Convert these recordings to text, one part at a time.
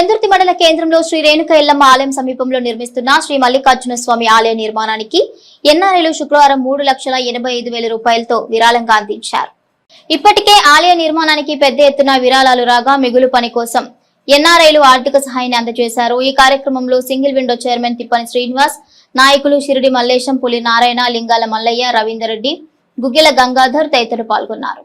చందుర్తి మండల కేంద్రంలో శ్రీ రేణుక ఎల్లమ్మ ఆలయం సమీపంలో నిర్మిస్తున్న శ్రీ మల్లికార్జున స్వామి ఆలయ నిర్మాణానికి ఎన్ఆర్ఐలు శుక్రవారం మూడు లక్షల ఎనభై ఐదు వేల రూపాయలతో విరాళంగా అందించారు. ఇప్పటికే ఆలయ నిర్మాణానికి పెద్ద ఎత్తున విరాళాలు రాగా మిగులు పని కోసం ఎన్ఆర్ఐలు ఆర్థిక సహాయాన్ని అందజేశారు. ఈ కార్యక్రమంలో single window chairman Tippani Srinivas నాయకులు షిరిడి మల్లేశం పులి నారాయణ లింగాల మల్లయ్య రవీందర్ రెడ్డి గుగ్గిల గంగాధర్ తదితరులు పాల్గొన్నారు.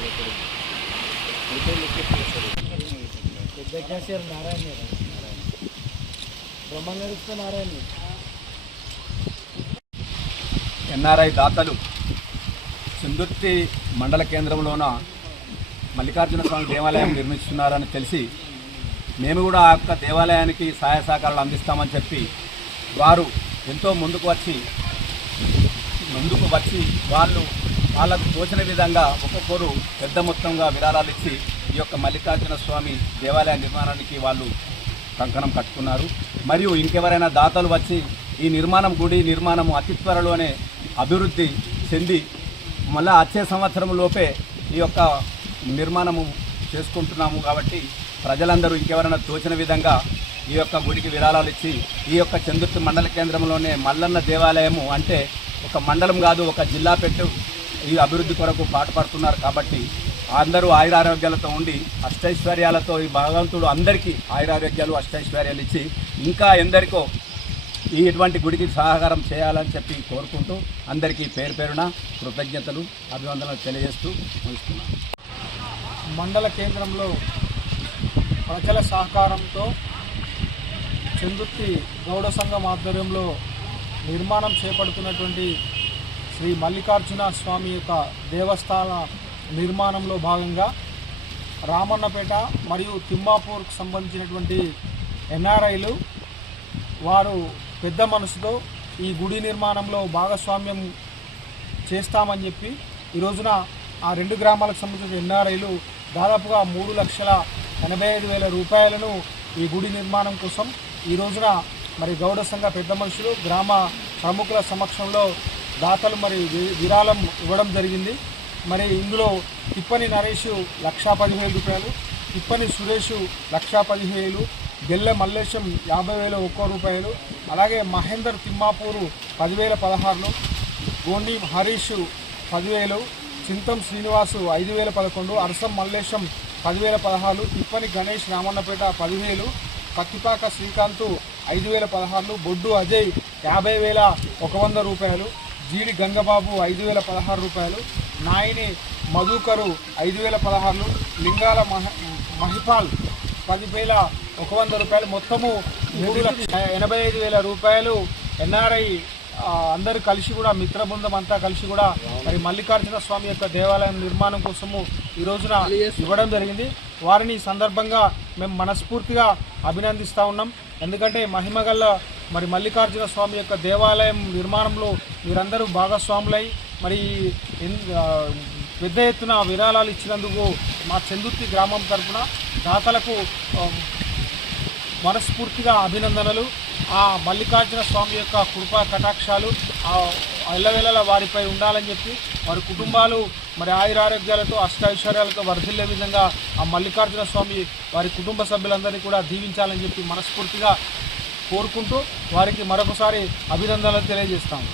పదహారు వారు. నారాయణ తీసుకోరా మీరు? ఎన్ఆర్ఐ దాతలు చిందుర్తి మండల కేంద్రంలోన మల్లికార్జున స్వామి దేవాలయం నిర్మిస్తున్నారని తెలిసి మేము కూడా ఆ యొక్క దేవాలయానికి సహాయ సహకారాలు అందిస్తామని చెప్పి వారు ఎంతో ముందుకు వచ్చి ముందుకు వచ్చి వాళ్ళు వాళ్ళకు తోచిన విధంగా ఒక్కొక్కరు పెద్ద మొత్తంగా విరాళాలు ఇచ్చి ఈ యొక్క మల్లికార్జున స్వామి దేవాలయ నిర్మాణానికి వాళ్ళు కంకణం కట్టుకున్నారు. మరియు ఇంకెవరైనా దాతలు వచ్చి ఈ నిర్మాణం గుడి నిర్మాణము అతి త్వరలోనే అభివృద్ధి చెంది మళ్ళా వచ్చే సంవత్సరం లోపే ఈ యొక్క నిర్మాణము చేసుకుంటున్నాము కాబట్టి ప్రజలందరూ ఇంకెవరైనా తోచిన విధంగా ఈ యొక్క గుడికి విరాళాలు ఇచ్చి ఈ యొక్క చందుర్తి మండల కేంద్రంలోనే మల్లన్న దేవాలయము అంటే ఒక మండలం కాదు ఒక జిల్లా పెట్టు ఈ అభివృద్ధి కొరకు పాటుపడుతున్నారు కాబట్టి అందరూ ఆయురారోగ్యాలతో ఉండి అష్టైశ్వర్యాలతో ఈ భగవంతుడు అందరికీ ఆయురారోగ్యాలు అష్టైశ్వర్యాలు ఇచ్చి ఇంకా ఎందరికో ఈ ఇటువంటి గుడికి సహకారం చేయాలని చెప్పి కోరుకుంటూ అందరికీ పేరు పేరున కృతజ్ఞతలు అభివందనలు తెలియజేస్తూ ముగిస్తున్నాను. మండల కేంద్రంలో ప్రజల సహకారంతో చందుర్తి గౌడ సంఘం ఆధ్వర్యంలో నిర్మాణం చేపడుతున్నటువంటి శ్రీ మల్లికార్జున స్వామి యొక్క దేవస్థాన నిర్మాణంలో భాగంగా రామన్నపేట మరియు తిమ్మాపూర్కు సంబంధించినటువంటి ఎన్ఆర్ఐలు వారు పెద్ద మనసుతో ఈ గుడి నిర్మాణంలో భాగస్వామ్యం చేస్తామని చెప్పి ఈ రోజున ఆ రెండు గ్రామాలకు సంబంధించిన ఎన్ఆర్ఐలు దాదాపుగా మూడు లక్షల ఎనభై ఐదు వేల రూపాయలను ఈ గుడి నిర్మాణం కోసం ఈ రోజున మరి గౌడ సంఘ పెద్ద మనుషులు గ్రామ ప్రముఖుల సమక్షంలో దాతలు మరి విరాళం ఇవ్వడం జరిగింది. మరి ఇందులో తిప్పని నరేష్ లక్షా పదిహేను రూపాయలు తిప్పని సురేష్ లక్షా పదివేలు గెల్లె మల్లేశం యాభై వేల ఒక్కో రూపాయలు అలాగే మహేందర్ తిమ్మాపూరు పదివేల పదహారులు గోండి హరీష్ పదివేలు చింతం శ్రీనివాసు ఐదు వేల పదకొండు అరసం మల్లేశం పదివేల పదహారు తిప్పని గణేష్ రామన్నపేట పదివేలు పత్తిపాక శ్రీకాంత్ ఐదు వేల పదహారులు బొడ్డు అజయ్ యాభై వేల ఒక వంద రూపాయలు జీడి గంగబాబు ఐదు వేల పదహారు రూపాయలు నాయిని మధుకరు ఐదు వేల పదహారులు లింగాల మహ మహిపాల్ పది వేల ఒక వంద రూపాయలు మొత్తము మూడు లక్ష ఎనభై ఐదు వేల రూపాయలు. ఎన్ఆర్ఐ అందరూ కలిసి కూడా మిత్ర బృందం అంతా కలిసి కూడా మరి మల్లికార్జున స్వామి యొక్క దేవాలయం నిర్మాణం కోసము ఈ రోజున ఇవ్వడం జరిగింది. వారిని సందర్భంగా మేము మనస్ఫూర్తిగా అభినందిస్తూ ఉన్నాం. ఎందుకంటే మహిమగల్ల మరి మల్లికార్జున స్వామి యొక్క దేవాలయం నిర్మాణంలో మీరందరూ భాగస్వాములై మరి ఎన్- పెద్ద ఎత్తున విరాళాలు ఇచ్చినందుకు మా చందుర్తి గ్రామం తరఫున దాతలకు మనస్ఫూర్తిగా అభినందనలు. ఆ మల్లికార్జున స్వామి యొక్క కృపా కటాక్షాలు ఆ వారిపై ఉండాలని చెప్పి వారి కుటుంబాలు మరి ఆయురారోగ్యాలతో అష్టైశ్వర్యాలతో వర్ధిల్లే విధంగా ఆ మల్లికార్జున స్వామి వారి కుటుంబ సభ్యులందరినీ కూడా దీవించాలని చెప్పి మనస్ఫూర్తిగా కోరుకుంటూ వారికి మరొకసారి అభినందనలు తెలియజేస్తాము.